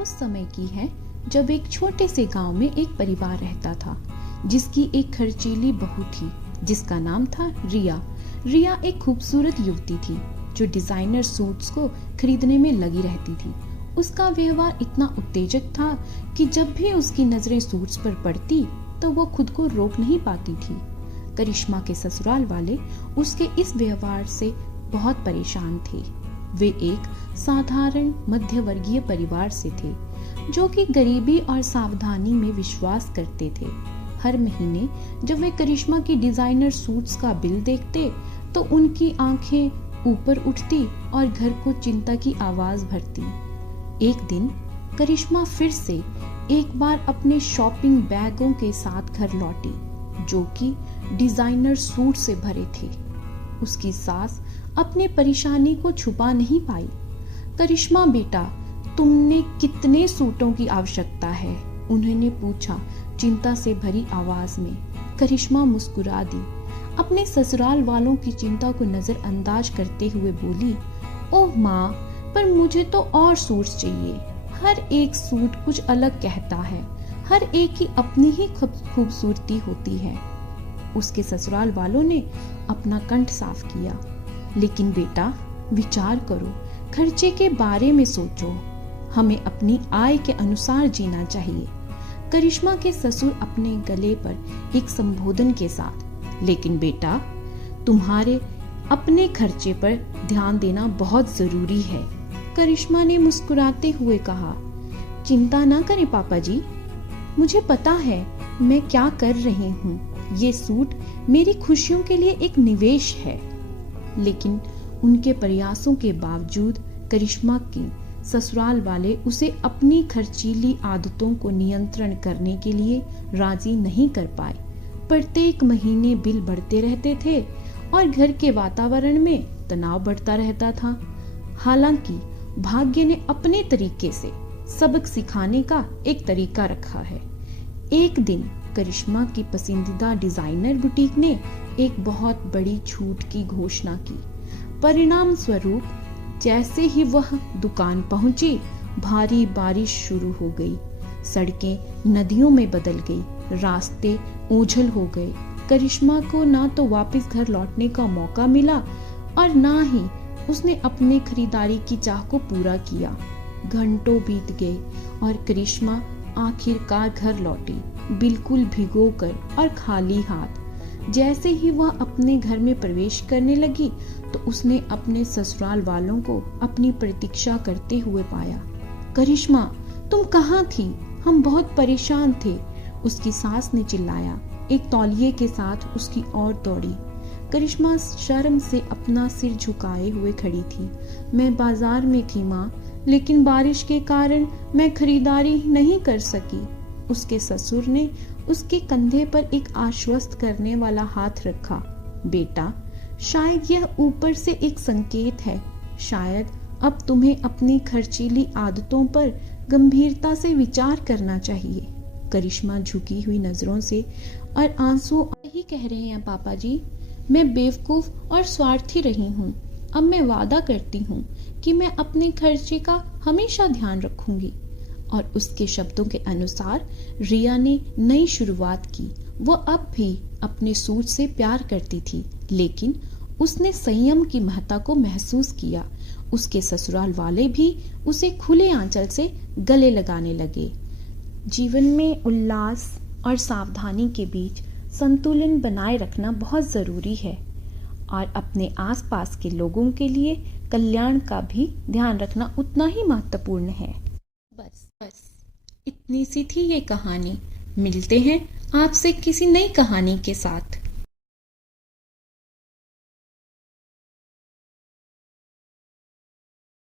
उस समय की है जब एक छोटे से गांव में एक परिवार रहता था जिसकी एक खर्चीली बहू थी जिसका नाम था रिया। रिया एक खूबसूरत युवती थी जो डिजाइनर सूट्स को खरीदने में लगी रहती थी। उसका व्यवहार इतना उत्तेजक था कि जब भी उसकी नजरें सूट्स पर पड़ती तो वो खुद को रोक नहीं पाती थी। करिश्मा के ससुराल वाले उसके इस व्यवहार से बहुत परेशान थे। वे एक साधारण मध्यवर्गीय परिवार से थे जो कि गरीबी और सावधानी में विश्वास करते थे। हर महीने जब वे करिश्मा की डिजाइनर सूट्स का बिल देखते तो उनकी आंखें ऊपर उठती और घर को चिंता की आवाज भरती। एक दिन करिश्मा फिर से एक बार अपने शॉपिंग बैगों के साथ घर लौटी जो कि डिजाइनर सूट से भरे थे। उसकी सास अपनी परेशानी को छुपा नहीं पाई। करिश्मा बेटा, तुमने कितने सूटों की आवश्यकता है? उन्होंने पूछा चिंता से भरी आवाज में। करिश्मा मुस्कुरा दी। अपने ससुराल वालों की चिंता को नजरअंदाज करते हुए बोली, ओह माँ, पर मुझे तो और सूट्स चाहिए। हर एक सूट कुछ अलग कहता है, हर एक की अपनी ही खूबसूरती होती है। उसके ससुराल वालों ने अपना कंठ साफ किया। लेकिन बेटा, विचार करो, खर्चे के बारे में सोचो। हमें अपनी आय के अनुसार जीना चाहिए। करिश्मा के ससुर अपने गले पर एक संबोधन के साथ, लेकिन बेटा, तुम्हारे अपने खर्चे पर ध्यान देना बहुत जरूरी है। करिश्मा ने मुस्कुराते हुए कहा, चिंता ना करें पापा जी, मुझे पता है मैं क्या कर रही हूँ। ये सूट मेरी खुशियों के लिए एक निवेश है। लेकिन उनके प्रयासों के बावजूद करिश्मा की ससुराल वाले उसे अपनी खर्चीली आदतों को नियंत्रण करने के लिए राजी नहीं कर पाए। प्रत्येक महीने बिल बढ़ते रहते थे और घर के वातावरण में तनाव बढ़ता रहता था। हालांकि भाग्य ने अपने तरीके से सबक सिखाने का एक तरीका रखा है। एक दिन करिश्मा की पसंदीदा डिजाइनर बुटीक ने एक बहुत बड़ी छूट की घोषणा की। परिणाम स्वरूप जैसे ही वह दुकान पहुंची, भारी बारिश शुरू हो गई। सड़कें नदियों में बदल गई, रास्ते ओझल हो गए। करिश्मा को ना तो वापस घर लौटने का मौका मिला और ना ही उसने अपने खरीदारी की चाह को पूरा किया। घंटों बीत गए और करिश्मा आखिरकार घर लौटी, बिल्कुल भिगोकर और खाली हाथ। जैसे ही वह अपने घर में प्रवेश करने लगी तो उसने अपने ससुराल वालों को अपनी प्रतीक्षा करते हुए पाया। करिश्मा, तुम कहाँ थी? हम बहुत परेशान थे, उसकी सास ने चिल्लाया। एक तौलिए के साथ उसकी ओर दौड़ी। करिश्मा शर्म से अपना सिर झुकाए हुए खड़ी थी। मैं बाजार में थी माँ, लेकिन बारिश के कारण मैं खरीदारी नहीं कर सकी। उसके ससुर ने उसके कंधे पर एक आश्वस्त करने वाला हाथ रखा। बेटा, शायद यह ऊपर से एक संकेत है। शायद अब तुम्हें अपनी खर्चीली आदतों पर गंभीरता से विचार करना चाहिए। करिश्मा झुकी हुई नजरों से और आंसू ही कह रहे हैं पापा जी, मैं बेवकूफ और स्वार्थी रही हूँ। अब मैं वादा करती हूँ कि मैं अपने खर्चे का हमेशा ध्यान रखूंगी। और उसके शब्दों के अनुसार रिया ने नई शुरुआत की। वो अब भी अपने सूट से प्यार करती थी, लेकिन उसने संयम की महत्ता को महसूस किया। उसके ससुराल वाले भी उसे खुले आंचल से गले लगाने लगे। जीवन में उल्लास और सावधानी के बीच संतुलन बनाए रखना बहुत जरूरी है और अपने आसपास के लोगों के लिए कल्याण का भी ध्यान रखना उतना ही महत्वपूर्ण है। बस इतनी सी थी ये कहानी। मिलते हैं आपसे किसी नई कहानी के साथ।